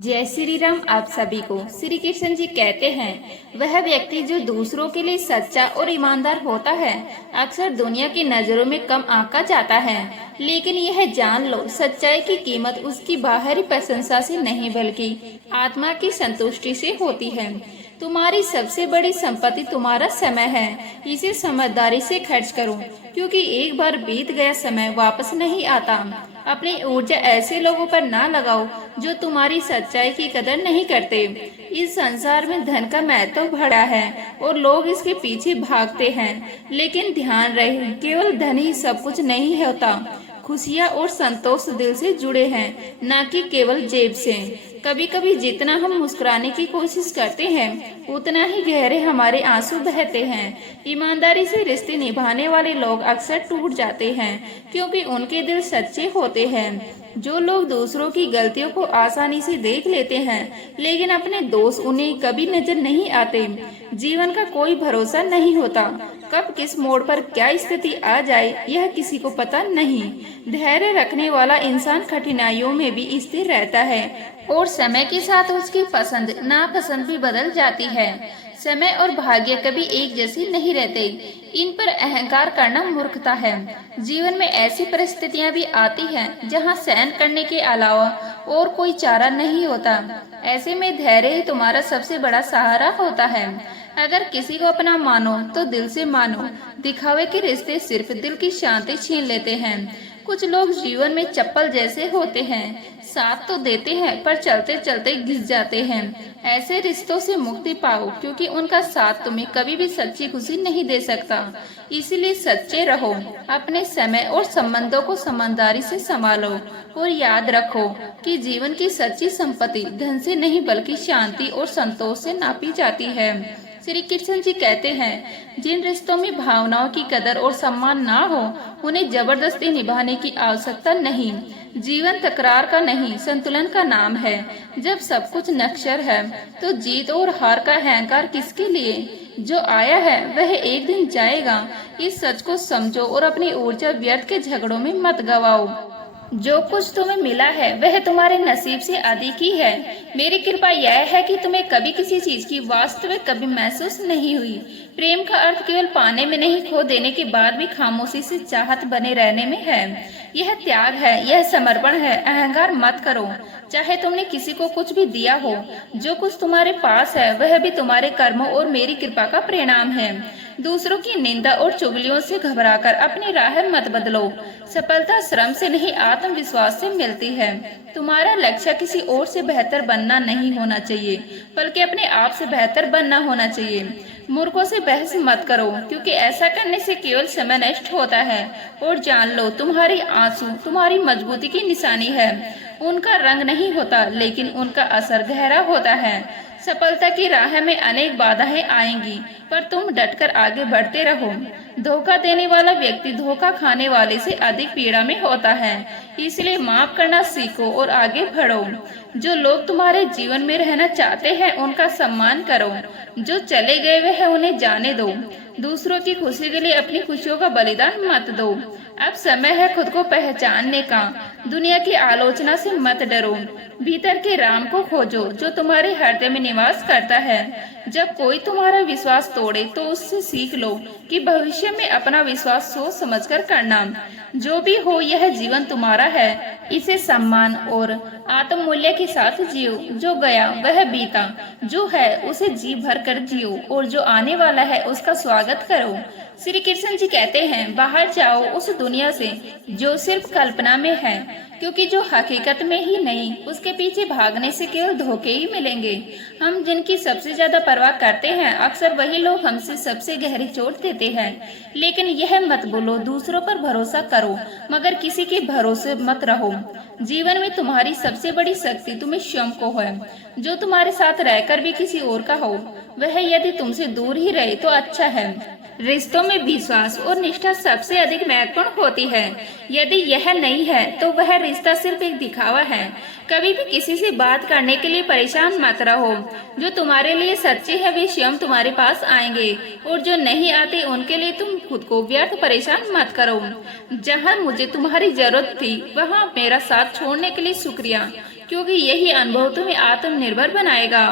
जय श्री राम। आप सभी को श्री कृष्ण जी कहते हैं वह व्यक्ति जो दूसरों के लिए सच्चा और ईमानदार होता है अक्सर दुनिया की नजरों में कम आंका जाता है। लेकिन यह जान लो, सच्चाई की कीमत उसकी बाहरी प्रशंसा से नहीं बल्कि आत्मा की संतुष्टि से होती है। तुम्हारी सबसे बड़ी संपत्ति तुम्हारा समय है। इसे समझदारी से खर्च करो, क्योंकि एक बार बीत गया समय वापस नहीं आता। अपनी ऊर्जा ऐसे लोगों पर ना लगाओ जो तुम्हारी सच्चाई की कदर नहीं करते। इस संसार में धन का महत्व बढ़ा है और लोग इसके पीछे भागते हैं, लेकिन ध्यान रहे, केवल धन ही सब कुछ नहीं होता। खुशियाँ और संतोष दिल से जुड़े हैं, न कि केवल जेब से। कभी कभी जितना हम मुस्कुराने की कोशिश करते हैं उतना ही गहरे हमारे आंसू बहते हैं। ईमानदारी से रिश्ते निभाने वाले लोग अक्सर टूट जाते हैं क्योंकि उनके दिल सच्चे होते हैं। जो लोग दूसरों की गलतियों को आसानी से देख लेते हैं लेकिन अपने दोस्त उन्हें कभी नजर नहीं आते। जीवन का कोई भरोसा नहीं होता, कब किस मोड़ पर क्या स्थिति आ जाए यह किसी को पता नहीं। धैर्य रखने वाला इंसान कठिनाइयों में भी स्थिर रहता है और समय के साथ उसकी पसंद नापसंद भी बदल जाती है। समय और भाग्य कभी एक जैसे नहीं रहते, इन पर अहंकार करना मूर्खता है। जीवन में ऐसी परिस्थितियां भी आती हैं जहां सहन करने के अलावा और कोई चारा नहीं होता। ऐसे में धैर्य ही तुम्हारा सबसे बड़ा सहारा होता है। अगर किसी को अपना मानो तो दिल से मानो। दिखावे के रिश्ते सिर्फ दिल की शांति छीन लेते हैं। कुछ लोग जीवन में चप्पल जैसे होते हैं, साथ तो देते हैं पर चलते चलते घिस जाते हैं। ऐसे रिश्तों से मुक्ति पाओ, क्योंकि उनका साथ तुम्हें कभी भी सच्ची खुशी नहीं दे सकता। इसीलिए सच्चे रहो, अपने समय और संबंधों को समझदारी से संभालो और याद रखो कि जीवन की सच्ची संपत्ति धन से नहीं बल्कि शांति और संतोष से नापी जाती है। श्री कृष्ण जी कहते हैं, जिन रिश्तों में भावनाओं की कदर और सम्मान ना हो उन्हें जबरदस्ती निभाने की आवश्यकता नहीं। जीवन तकरार का नहीं, संतुलन का नाम है। जब सब कुछ नक्शर है तो जीत और हार का अहंकार किसके लिए? जो आया है वह एक दिन जाएगा। इस सच को समझो और अपनी ऊर्जा व्यर्थ के झगड़ों में मत गवाओ। जो कुछ तुम्हें मिला है वह तुम्हारे नसीब से अधिक ही है। मेरी कृपा यह है कि तुम्हें कभी किसी चीज की वास्तविक कभी महसूस नहीं हुई। प्रेम का अर्थ केवल पाने में नहीं, खो देने के बाद भी खामोशी से चाहत बने रहने में है। यह त्याग है, यह समर्पण है। अहंकार मत करो, चाहे तुमने किसी को कुछ भी दिया हो। जो कुछ तुम्हारे पास है वह भी तुम्हारे कर्मों और मेरी कृपा का परिणाम है। दूसरों की निंदा और चुगलियों से घबराकर अपनी राह मत बदलो। सफलता श्रम से नहीं, आत्मविश्वास से मिलती है। तुम्हारा लक्ष्य किसी और से बेहतर बनना नहीं होना चाहिए, बल्कि अपने आप से बेहतर बनना होना चाहिए। मूर्खों से बहस मत करो, क्योंकि ऐसा करने से केवल समय नष्ट होता है। और जान लो, तुम्हारी आंसू तुम्हारी मजबूती की निशानी है। उनका रंग नहीं होता, लेकिन उनका असर गहरा होता है। सफलता की राह में अनेक बाधाएं आएंगी, पर तुम डटकर आगे बढ़ते रहो। धोखा देने वाला व्यक्ति धोखा खाने वाले से अधिक पीड़ा में होता है। इसलिए माफ करना सीखो और आगे बढ़ो। जो लोग तुम्हारे जीवन में रहना चाहते हैं उनका सम्मान करो। जो चले गए वह उन्हें जाने दो। दूसरों की खुशी के लिए अपनी खुशियों का बलिदान मत दो। अब समय है खुद को पहचानने का। दुनिया की आलोचना से मत डरो, भीतर के राम को खोजो जो तुम्हारे हृदय में निवास करता है। जब कोई तुम्हारा विश्वास तोड़े तो उससे सीख लो कि भविष्य में अपना विश्वास सोच समझकर करना। जो भी हो, यह जीवन तुम्हारा है, इसे सम्मान और आत्ममूल्य के साथ जियो। जो गया वह बीता, जो है उसे जी भर कर जियो और जो आने वाला है उसका स्वागत करो। श्री कृष्ण जी कहते हैं, बाहर जाओ उस दुनिया से जो सिर्फ कल्पना में है, क्योंकि जो हकीकत में ही नहीं, उसके पीछे भागने से केवल धोखे ही मिलेंगे। हम जिनकी सबसे ज्यादा परवाह करते हैं अक्सर वही लोग हमसे सबसे गहरी चोट देते हैं। लेकिन यह मत बोलो, दूसरों पर भरोसा करो मगर किसी के भरोसे मत रहो। जीवन में तुम्हारी सबसे बड़ी शक्ति तुम्हें स्वयं को है। जो तुम्हारे साथ रहकर भी किसी और का हो, वह यदि तुमसे दूर ही रहे तो अच्छा है। रिश्तों में विश्वास और निष्ठा सबसे अधिक महत्वपूर्ण होती है। यदि यह नहीं है तो वह रिश्ता सिर्फ एक दिखावा है। कभी भी किसी से बात करने के लिए परेशान मत रहो। जो तुम्हारे लिए सच्चे हैं वे स्वयं तुम्हारे पास आएंगे, और जो नहीं आते उनके लिए तुम खुद को व्यर्थ परेशान मत करो। जहाँ मुझे तुम्हारी जरूरत थी वहाँ मेरा साथ छोड़ने के लिए शुक्रिया, क्योंकि यही अनुभव तुम्हें आत्मनिर्भर बनाएगा।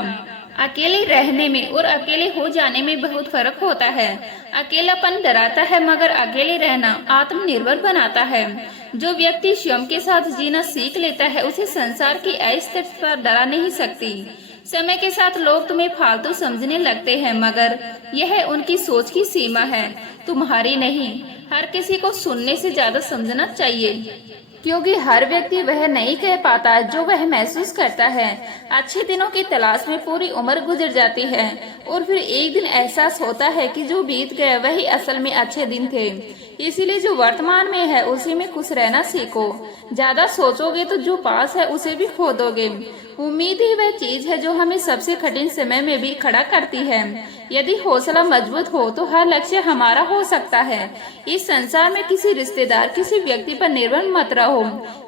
अकेले रहने में और अकेले हो जाने में बहुत फर्क होता है। अकेलापन डराता है, मगर अकेले रहना आत्मनिर्भर बनाता है। जो व्यक्ति स्वयं के साथ जीना सीख लेता है, उसे संसार की अस्थिरता डरा नहीं सकती। समय के साथ लोग तुम्हें फालतू समझने लगते हैं, मगर यह उनकी सोच की सीमा है, तुम्हारी नहीं। हर किसी को सुनने से ज्यादा समझना चाहिए, क्योंकि हर व्यक्ति वह नहीं कह पाता जो वह महसूस करता है। अच्छे दिनों की तलाश में पूरी उम्र गुजर जाती है और फिर एक दिन एहसास होता है कि जो बीत गया वही असल में अच्छे दिन थे। इसीलिए जो वर्तमान में है उसी में खुश रहना सीखो। ज्यादा सोचोगे तो जो पास है उसे भी खो दोगे। उम्मीद ही वह चीज है जो हमें सबसे कठिन समय में भी खड़ा करती है। यदि हौसला मजबूत हो तो हर लक्ष्य हमारा हो सकता है। इस संसार में किसी रिश्तेदार, किसी व्यक्ति पर निर्भर मत रहो।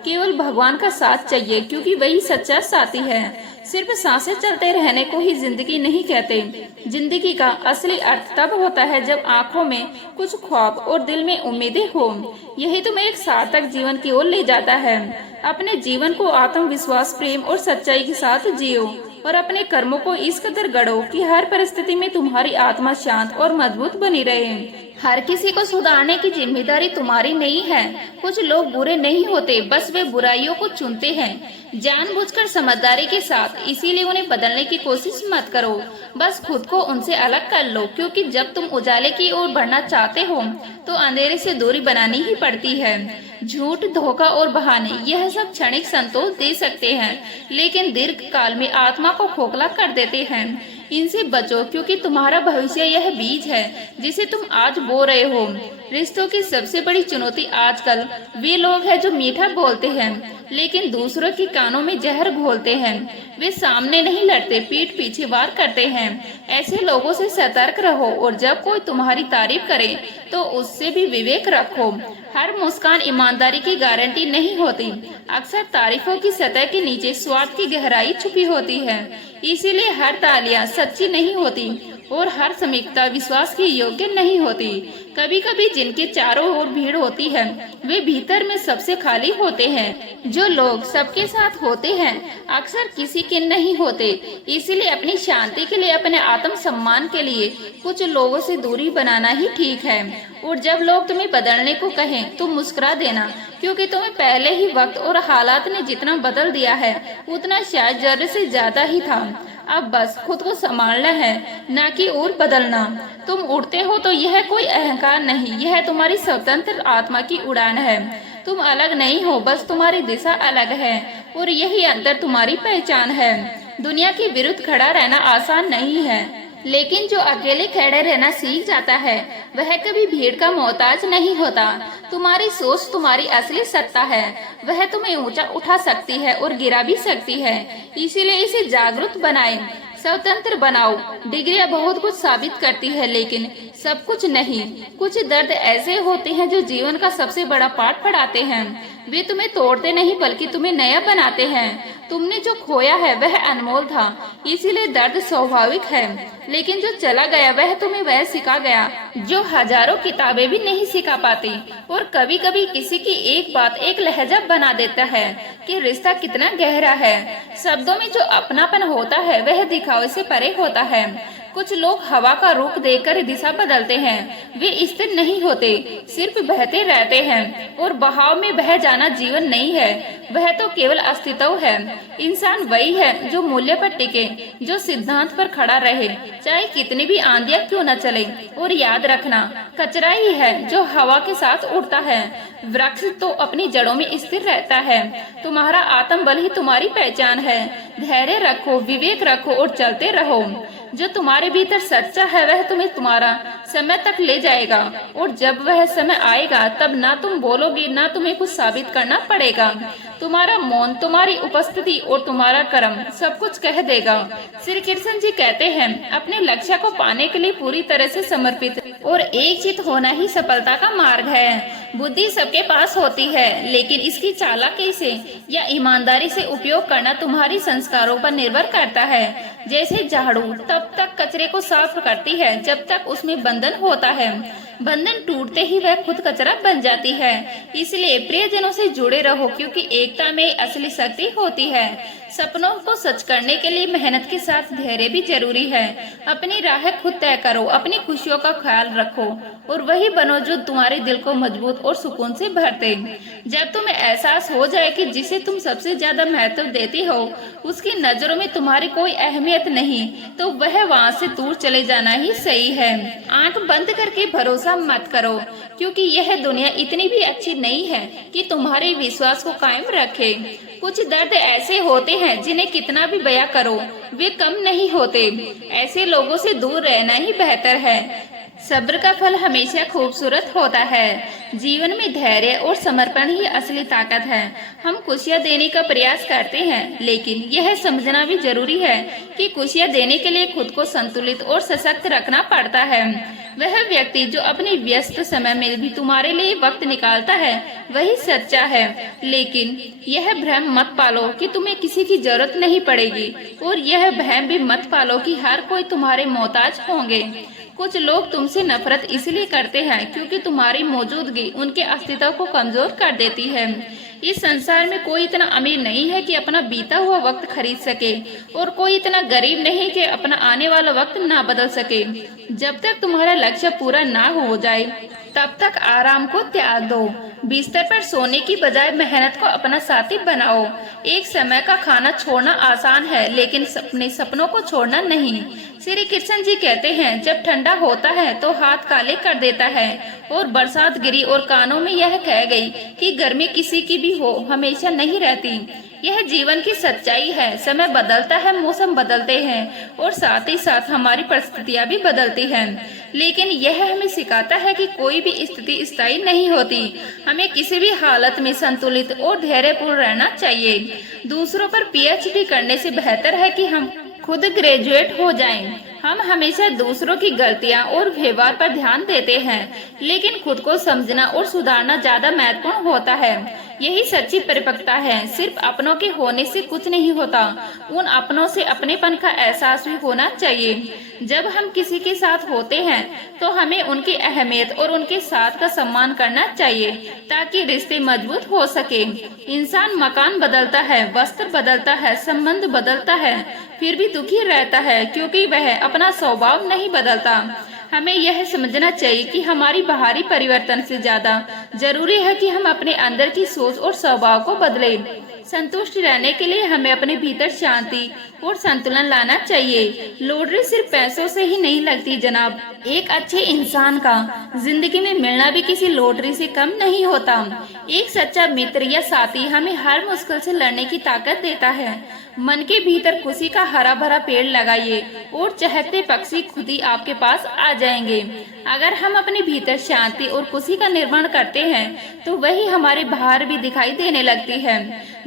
केवल भगवान का साथ चाहिए, क्योंकि वही सच्चा साथी है। सिर्फ सांसें चलते रहने को ही जिंदगी नहीं कहते। जिंदगी का असली अर्थ तब होता है जब आंखों में कुछ ख्वाब और दिल में उम्मीदें हो। यही तुम्हें एक सार्थक जीवन की ओर ले जाता है। अपने जीवन को आत्मविश्वास, प्रेम और सच्चाई के साथ जियो और अपने कर्मों को इस कदर गढ़ो कि हर परिस्थिति में तुम्हारी आत्मा शांत और मजबूत बनी रहे। हर किसी को सुधारने की जिम्मेदारी तुम्हारी नहीं है। कुछ लोग बुरे नहीं होते, बस वे बुराइयों को चुनते हैं जानबूझकर समझदारी के साथ। इसीलिए उन्हें बदलने की कोशिश मत करो, बस खुद को उनसे अलग कर लो। क्योंकि जब तुम उजाले की ओर बढ़ना चाहते हो तो अंधेरे से दूरी बनानी ही पड़ती है। झूठ, धोखा और बहाने यह सब क्षणिक संतोष दे सकते हैं, लेकिन दीर्घ काल में आत्मा को खोखला कर देते हैं। इनसे बचो, क्योंकि तुम्हारा भविष्य यह बीज है जिसे तुम आज बो रहे हो। रिश्तों की सबसे बड़ी चुनौती आजकल वे लोग हैं जो मीठा बोलते हैं लेकिन दूसरों के कानों में जहर घोलते हैं। वे सामने नहीं लड़ते, पीठ पीछे वार करते हैं। ऐसे लोगों से सतर्क रहो और जब कोई तुम्हारी तारीफ करे तो उससे भी विवेक रखो। हर मुस्कान ईमानदारी की गारंटी नहीं होती। अक्सर तारीफों की सतह के नीचे स्वार्थ की गहराई छुपी होती है। इसीलिए हर तालियां सच्ची नहीं होती और हर समीक्षा विश्वास के योग्य नहीं होती। कभी कभी जिनके चारों ओर भीड़ होती है वे भीतर में सबसे खाली होते हैं। जो लोग सबके साथ होते हैं अक्सर किसी के नहीं होते। इसीलिए अपनी शांति के लिए, अपने आत्म सम्मान के लिए कुछ लोगों से दूरी बनाना ही ठीक है। और जब लोग तुम्हें बदलने को कहें तो मुस्कुरा देना, क्योंकि तुम्हें पहले ही वक्त और हालात ने जितना बदल दिया है उतना शायद जरूरत से ज्यादा ही था। अब बस खुद को संभालना है, न कि और बदलना। तुम उड़ते हो तो यह कोई अहंकार नहीं, यह तुम्हारी स्वतंत्र आत्मा की उड़ान है। तुम अलग नहीं हो, बस तुम्हारी दिशा अलग है और यही अंतर तुम्हारी पहचान है। दुनिया के विरुद्ध खड़ा रहना आसान नहीं है, लेकिन जो अकेले खड़े रहना सीख जाता है वह कभी भीड़ का मोहताज नहीं होता। तुम्हारी सोच तुम्हारी असली सत्ता है। वह तुम्हें ऊंचा उठा सकती है और गिरा भी सकती है। इसीलिए इसे जागरूक बनाए, स्वतंत्र बनाओ। डिग्रियां बहुत कुछ साबित करती है, लेकिन सब कुछ नहीं। कुछ दर्द ऐसे होते हैं जो जीवन का सबसे बड़ा पाठ पढ़ाते हैं। वे तुम्हें तोड़ते नहीं बल्कि तुम्हें नया बनाते हैं। तुमने जो खोया है वह अनमोल था, इसीलिए दर्द स्वाभाविक है। लेकिन जो चला गया वह तुम्हें वह सिखा गया जो हजारों किताबें भी नहीं सिखा पाती। और कभी कभी किसी की एक बात एक लहजा बना देता है कि रिश्ता कितना गहरा है। शब्दों में जो अपनापन होता है वह दिखावे से परे होता है। कुछ लोग हवा का रुख देकर दिशा बदलते हैं। वे स्थिर नहीं होते, सिर्फ बहते रहते हैं। और बहाव में बह जाना जीवन नहीं है, वह तो केवल अस्तित्व है। इंसान वही है जो मूल्य पर टिके, जो सिद्धांत पर खड़ा रहे, चाहे कितनी भी आंधियां क्यों न चले। और याद रखना, कचरा ही है जो हवा के साथ उड़ता है, वृक्ष तो अपनी जड़ों में स्थिर रहता है। तुम्हारा आत्मबल ही तुम्हारी पहचान है। धैर्य रखो, विवेक रखो और चलते रहो। जो तुम्हारे भीतर सच्चा है वह तुम्हें तुम्हारा समय तक ले जाएगा। और जब वह समय आएगा तब ना तुम बोलोगे, ना तुम्हें कुछ साबित करना पड़ेगा। तुम्हारा मौन, तुम्हारी उपस्थिति और तुम्हारा कर्म सब कुछ कह देगा। श्री कृष्ण जी कहते हैं, अपने लक्ष्य को पाने के लिए पूरी तरह से समर्पित और एकचित्त होना ही सफलता का मार्ग है। बुद्धि सबके पास होती है, लेकिन इसकी चालाकी से या ईमानदारी से उपयोग करना तुम्हारी संस्कारों पर निर्भर करता है। जैसे झाड़ू तब तक कचरे को साफ करती है जब तक उसमें बंधन होता है। बंधन टूटते ही वह खुद कचरा बन जाती है। इसलिए प्रियजनों से जुड़े रहो, क्योंकि एकता में असली शक्ति होती है। सपनों को सच करने के लिए मेहनत के साथ धैर्य भी जरूरी है। अपनी राह खुद तय करो, अपनी खुशियों का ख्याल रखो और वही बनो जो तुम्हारे दिल को मजबूत और सुकून से भर दे। जब तुम्हें एहसास हो जाए कि जिसे तुम सबसे ज्यादा महत्व देती हो उसकी नजरों में तुम्हारी कोई अहमियत नहीं, तो वह वहाँ से दूर चले जाना ही सही है। आंख बंद करके भरोसा मत करो, क्योंकि यह दुनिया इतनी भी अच्छी नहीं है कि तुम्हारे विश्वास को कायम रखे। कुछ दर्द ऐसे होते हैं जिन्हें कितना भी बयां करो वे कम नहीं होते। ऐसे लोगों से दूर रहना ही बेहतर है। सब्र का फल हमेशा खूबसूरत होता है। जीवन में धैर्य और समर्पण ही असली ताकत है। हम खुशियाँ देने का प्रयास करते हैं, लेकिन यह समझना भी जरूरी है कि खुशियाँ देने के लिए खुद को संतुलित और सशक्त रखना पड़ता है। वह व्यक्ति जो अपने व्यस्त समय में भी तुम्हारे लिए वक्त निकालता है वही सच्चा है। लेकिन यह भ्रम मत पालो कि तुम्हें किसी की जरूरत नहीं पड़ेगी, और यह भ्रम भी मत पालो कि हर कोई तुम्हारे मोहताज होंगे। कुछ लोग तुमसे नफरत इसलिए करते हैं क्योंकि तुम्हारी मौजूदगी उनके अस्तित्व को कमजोर कर देती है। इस संसार में कोई इतना अमीर नहीं है कि अपना बीता हुआ वक्त खरीद सके, और कोई इतना गरीब नहीं कि अपना आने वाला वक्त ना बदल सके। जब तक तुम्हारा लक्ष्य पूरा ना हो जाए तब तक आराम को त्याग दो। बिस्तर पर सोने की बजाय मेहनत को अपना साथी बनाओ। एक समय का खाना छोड़ना आसान है, लेकिन अपने सपनों को छोड़ना नहीं। श्री कृष्ण जी कहते हैं, जब ठंडा होता है तो हाथ काले कर देता है, और बरसात गिरी और कानों में यह कह गई कि गर्मी किसी की भी हो हमेशा नहीं रहती। यह जीवन की सच्चाई है। समय बदलता है, मौसम बदलते हैं, और साथ ही साथ हमारी परिस्थितियां भी बदलती हैं। लेकिन यह हमें सिखाता है कि कोई भी स्थिति स्थायी नहीं होती। हमें किसी भी हालत में संतुलित और धैर्यपूर्ण रहना चाहिए। दूसरों पर पीएचडी करने से बेहतर है कि हम खुद ग्रेजुएट हो जाएं। हम हमेशा दूसरों की गलतियां और व्यवहार पर ध्यान देते हैं, लेकिन खुद को समझना और सुधारना ज्यादा महत्वपूर्ण होता है। यही सच्ची परिपक्वता है। सिर्फ अपनों के होने से कुछ नहीं होता, उन अपनों से अपनेपन का एहसास भी होना चाहिए। जब हम किसी के साथ होते हैं तो हमें उनकी अहमियत और उनके साथ का सम्मान करना चाहिए, ताकि रिश्ते मजबूत हो सके। इंसान मकान बदलता है, वस्त्र बदलता है, संबंध बदलता है, फिर भी दुखी रहता है क्योंकि वह अपना स्वभाव नहीं बदलता। हमें यह समझना चाहिए कि हमारी बाहरी परिवर्तन से ज्यादा जरूरी है कि हम अपने अंदर की सोच और स्वभाव को बदलें। संतुष्ट रहने के लिए हमें अपने भीतर शांति और संतुलन लाना चाहिए। लॉटरी सिर्फ पैसों से ही नहीं लगती जनाब। एक अच्छे इंसान का जिंदगी में मिलना भी किसी लॉटरी से कम नहीं होता। एक सच्चा मित्र या साथी हमें हर मुश्किल से लड़ने की ताकत देता है। मन के भीतर खुशी का हरा भरा पेड़ लगाइए और चहकते पक्षी खुद ही आपके पास आ जाएंगे। अगर हम अपने भीतर शांति और खुशी का निर्माण करते हैं तो वही हमारे बाहर भी दिखाई देने लगती है।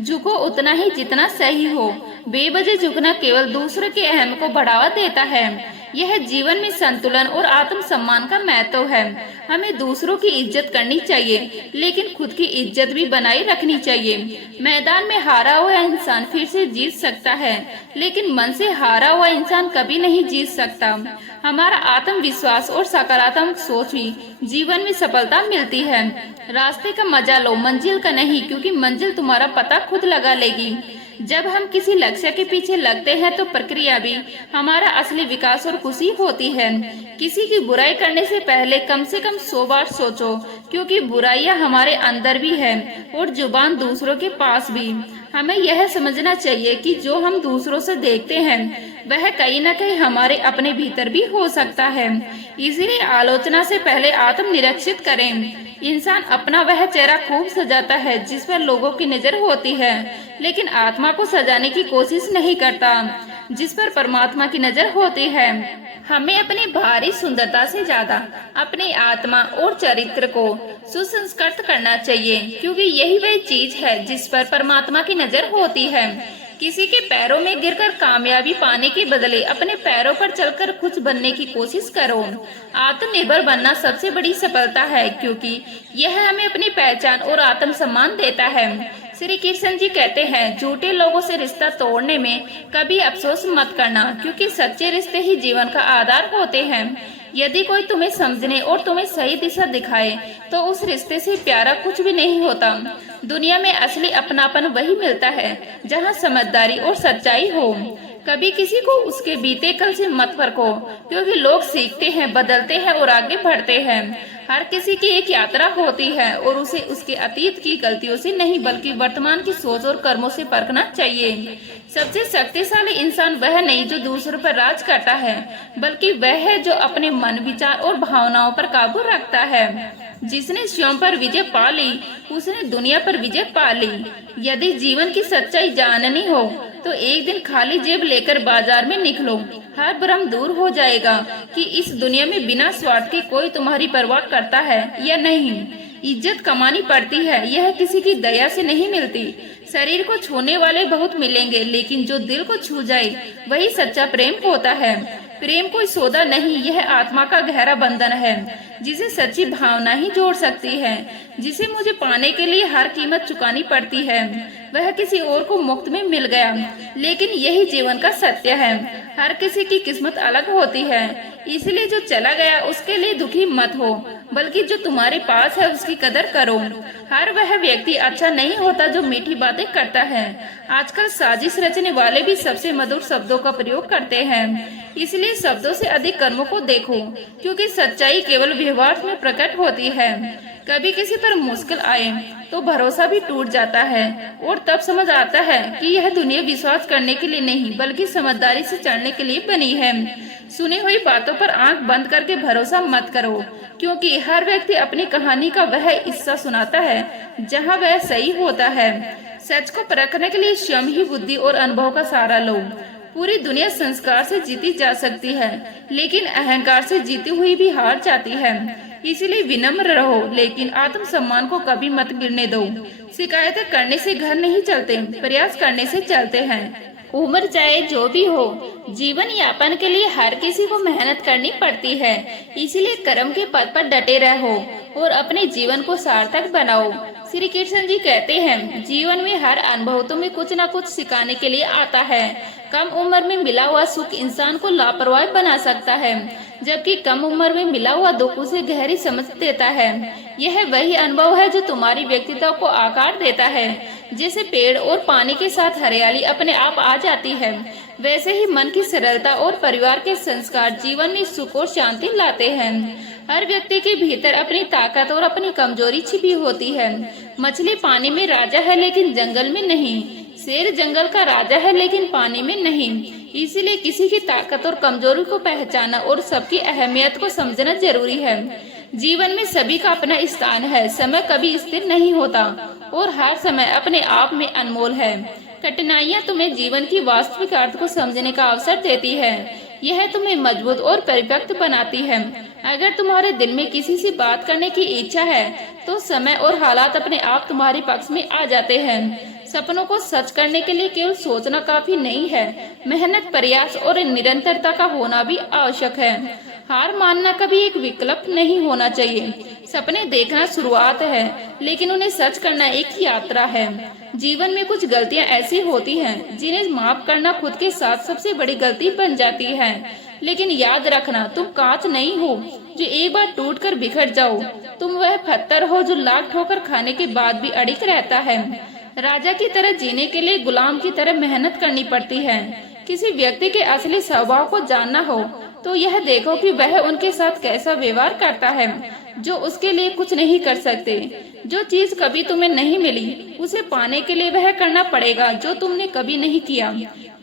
झुको उतना ही जितना सही हो। बेवजह झुकना केवल दूसरे के अहम को बढ़ावा देता है। यह जीवन में संतुलन और आत्मसम्मान का महत्व है। हमें दूसरों की इज्जत करनी चाहिए, लेकिन खुद की इज्जत भी बनाए रखनी चाहिए। मैदान में हारा हुआ इंसान फिर से जीत सकता है, लेकिन मन से हारा हुआ इंसान कभी नहीं जीत सकता। हमारा आत्मविश्वास और सकारात्मक सोच ही जीवन में सफलता मिलती है। रास्ते का मजा लो, मंजिल का नहीं, क्योंकि मंजिल तुम्हारा पता खुद लगा लेगी। जब हम किसी लक्ष्य के पीछे लगते हैं तो प्रक्रिया भी हमारा असली विकास और खुशी होती है। किसी की बुराई करने से पहले कम से कम 100 बार सोचो, क्योंकि बुराइयां हमारे अंदर भी है और जुबान दूसरों के पास भी। हमें यह समझना चाहिए कि जो हम दूसरों से देखते हैं वह कहीं न कहीं हमारे अपने भीतर भी हो सकता है। इसलिए आलोचना से पहले आत्म निरीक्षित करें। इंसान अपना वह चेहरा खूब सजाता है जिस पर लोगों की नजर होती है, लेकिन आत्मा को सजाने की कोशिश नहीं करता जिस पर परमात्मा की नजर होती है। हमें अपनी बाहरी सुंदरता से ज्यादा अपनी आत्मा और चरित्र को सुसंस्कृत करना चाहिए, क्योंकि यही वह चीज है जिस पर परमात्मा की नजर होती है। किसी के पैरों में गिरकर कामयाबी पाने के बदले अपने पैरों पर चलकर कुछ बनने की कोशिश करो। आत्मनिर्भर बनना सबसे बड़ी सफलता है, क्योंकि यह हमें अपनी पहचान और आत्मसम्मान देता है। श्री कृष्ण जी कहते हैं, झूठे लोगों से रिश्ता तोड़ने में कभी अफसोस मत करना, क्योंकि सच्चे रिश्ते ही जीवन का आधार होते हैं। यदि कोई तुम्हें समझने और तुम्हें सही दिशा दिखाए तो उस रिश्ते से प्यारा कुछ भी नहीं होता। दुनिया में असली अपनापन वही मिलता है जहाँ समझदारी और सच्चाई हो। कभी किसी को उसके बीते कल से मत परखो, क्योंकि लोग सीखते हैं, बदलते हैं और आगे बढ़ते हैं। हर किसी की एक यात्रा होती है और उसे उसके अतीत की गलतियों से नहीं बल्कि वर्तमान की सोच और कर्मों से परखना चाहिए। सबसे शक्तिशाली इंसान वह नहीं जो दूसरों पर राज करता है, बल्कि वह है जो अपने मन, विचार और भावनाओं पर काबू रखता है। जिसने स्वयं पर विजय पा ली उसने दुनिया पर विजय पा ली। यदि जीवन की सच्चाई जाननी हो तो एक दिन खाली जेब लेकर बाजार में निकलो। हर भ्रम दूर हो जाएगा कि इस दुनिया में बिना स्वार्थ के कोई तुम्हारी परवाह करता है या नहीं। इज्जत कमानी पड़ती है, यह किसी की दया से नहीं मिलती। शरीर को छूने वाले बहुत मिलेंगे, लेकिन जो दिल को छू जाए वही सच्चा प्रेम होता है। प्रेम कोई सौदा नहीं, यह आत्मा का गहरा बंधन है जिसे सच्ची भावना ही जोड़ सकती है। जिसे मुझे पाने के लिए हर कीमत चुकानी पड़ती है वह किसी और को मुफ्त में मिल गया, लेकिन यही जीवन का सत्य है। हर किसी की किस्मत अलग होती है, इसलिए जो चला गया उसके लिए दुखी मत हो, बल्कि जो तुम्हारे पास है उसकी कदर करो। हर वह व्यक्ति अच्छा नहीं होता जो मीठी बातें करता है। आजकल साजिश रचने वाले भी सबसे मधुर शब्दों का प्रयोग करते हैं, इसलिए शब्दों से अधिक कर्मों को देखो, क्योंकि सच्चाई केवल व्यवहार में प्रकट होती है। कभी किसी पर मुश्किल आए तो भरोसा भी टूट जाता है और तब समझ आता है कि यह दुनिया विश्वास करने के लिए नहीं बल्कि समझदारी से चलने के लिए बनी है। सुनी हुई बातों पर आंख बंद करके भरोसा मत करो, क्योंकि हर व्यक्ति अपनी कहानी का वह हिस्सा सुनाता है जहां वह सही होता है। सच को परखने के लिए स्वयं ही बुद्धि और अनुभव का सहारा लो। पूरी दुनिया संस्कार से जीती जा सकती है, लेकिन अहंकार से जीती हुई भी हार जाती है। इसलिए विनम्र रहो, लेकिन आत्मसम्मान को कभी मत गिरने दो। शिकायतें करने से घर नहीं चलते, प्रयास करने से चलते हैं। उम्र चाहे जो भी हो, जीवन यापन के लिए हर किसी को मेहनत करनी पड़ती है। इसलिए कर्म के पद पर डटे रहो और अपने जीवन को सार्थक बनाओ। श्री कृष्ण जी कहते हैं, जीवन में हर अनुभव तुम्हें कुछ न कुछ सिखाने के लिए आता है। कम उम्र में मिला हुआ सुख इंसान को लापरवाह बना सकता है, जबकि कम उम्र में मिला हुआ दुख उसे गहरी समझ देता है। यह वही अनुभव है जो तुम्हारी व्यक्तित्व को आकार देता है। जैसे पेड़ और पानी के साथ हरियाली अपने आप आ जाती है, वैसे ही मन की सरलता और परिवार के संस्कार जीवन में सुख और शांति लाते हैं। हर व्यक्ति के भीतर अपनी ताकत और अपनी कमजोरी छिपी होती है। मछली पानी में राजा है लेकिन जंगल में नहीं। शेर जंगल का राजा है लेकिन पानी में नहीं। इसलिए किसी की ताकत और कमजोरी को पहचानना और सबकी अहमियत को समझना जरूरी है। जीवन में सभी का अपना स्थान है। समय कभी स्थिर नहीं होता और हर समय अपने आप में अनमोल है। कठिनाइयाँ तुम्हें जीवन की वास्तविक अर्थ को समझने का अवसर देती है। यह तुम्हें मजबूत और परिपक्व बनाती है। अगर तुम्हारे दिल में किसी से बात करने की इच्छा है तो समय और हालात अपने आप तुम्हारे पक्ष में आ जाते हैं। सपनों को सच करने के लिए केवल सोचना काफी नहीं है, मेहनत, प्रयास और निरंतरता का होना भी आवश्यक है। हार मानना कभी एक विकल्प नहीं होना चाहिए। सपने देखना शुरुआत है, लेकिन उन्हें सच करना एक यात्रा है। जीवन में कुछ गलतियां ऐसी होती हैं जिन्हें माफ करना खुद के साथ सबसे बड़ी गलती बन जाती है। लेकिन याद रखना, तुम कांच नहीं हो जो एक बार टूटकर बिखर जाओ। तुम वह पत्थर हो जो लाख ठोकर खाने के बाद भी अड़िग रहता है। राजा की तरह जीने के लिए गुलाम की तरह मेहनत करनी पड़ती है। किसी व्यक्ति के असली स्वभाव को जानना हो तो यह देखो कि वह उनके साथ कैसा व्यवहार करता है जो उसके लिए कुछ नहीं कर सकते। जो चीज कभी तुम्हें नहीं मिली उसे पाने के लिए वह करना पड़ेगा जो तुमने कभी नहीं किया।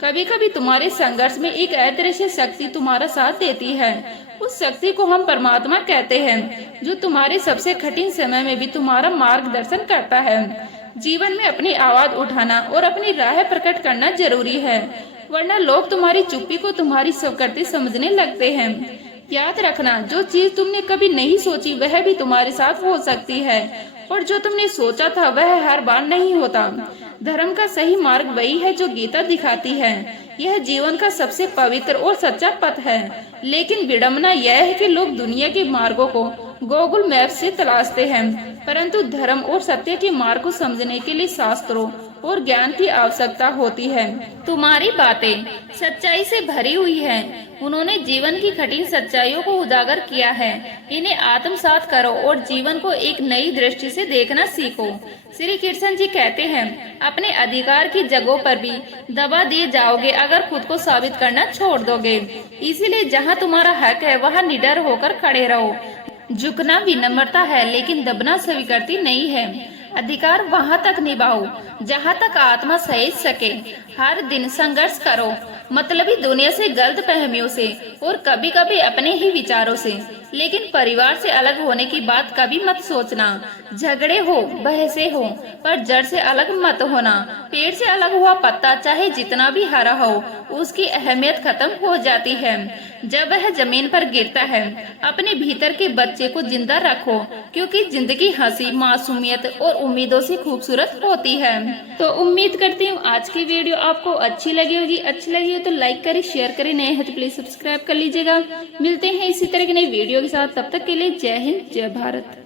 कभी कभी तुम्हारे संघर्ष में एक अदृश्य शक्ति तुम्हारा साथ देती है। उस शक्ति को हम परमात्मा कहते हैं, जो तुम्हारे सबसे कठिन समय में भी तुम्हारा मार्गदर्शन करता है। जीवन में अपनी आवाज उठाना और अपनी राह प्रकट करना जरूरी है, वरना लोग तुम्हारी चुप्पी को तुम्हारी स्वीकृति समझने लगते हैं। याद रखना, जो चीज तुमने कभी नहीं सोची वह भी तुम्हारे साथ हो सकती है, और जो तुमने सोचा था वह हर बार नहीं होता। धर्म का सही मार्ग वही है जो गीता दिखाती है। यह जीवन का सबसे पवित्र और सच्चा पथ है। लेकिन विडम्बना यह है कि लोग दुनिया के मार्गों को गूगल मैप से तलाशते हैं, परंतु धर्म और सत्य के मार्ग को समझने के लिए शास्त्रों और ज्ञान की आवश्यकता होती है। तुम्हारी बातें सच्चाई से भरी हुई हैं। उन्होंने जीवन की कठिन सच्चाइयों को उजागर किया है। इन्हें आत्मसात करो और जीवन को एक नई दृष्टि से देखना सीखो। श्री कृष्ण जी कहते हैं, अपने अधिकार की जगहों पर भी दबा दिए जाओगे अगर खुद को साबित करना छोड़ दोगे। इसीलिए जहाँ तुम्हारा हक है वहाँ निडर होकर खड़े रहो। झुकना विनम्रता है, लेकिन दबना स्वीकृति नहीं है। अधिकार वहाँ तक निभाओ जहाँ तक आत्मा सहेज सके। हर दिन संघर्ष करो, मतलबी दुनिया से, गलत फहमियों से और कभी कभी अपने ही विचारों से। लेकिन परिवार से अलग होने की बात कभी मत सोचना। झगड़े हो, बहसें हो, पर जड़ से अलग मत होना। पेड़ से अलग हुआ पत्ता चाहे जितना भी हरा हो, उसकी अहमियत खत्म हो जाती है जब वह जमीन पर गिरता है। अपने भीतर के बच्चे को जिंदा रखो, क्योंकि जिंदगी हंसी, मासूमियत और उम्मीदों से खूबसूरत होती है। तो उम्मीद करती हूँ आज की वीडियो आपको अच्छी लगी होगी। अच्छी लगी हो तो लाइक करें, शेयर करें, नए हैं तो प्लीज सब्सक्राइब कर लीजिएगा। मिलते हैं इसी तरह की नई वीडियो के साथ, तब तक के लिए जय हिंद, जय भारत।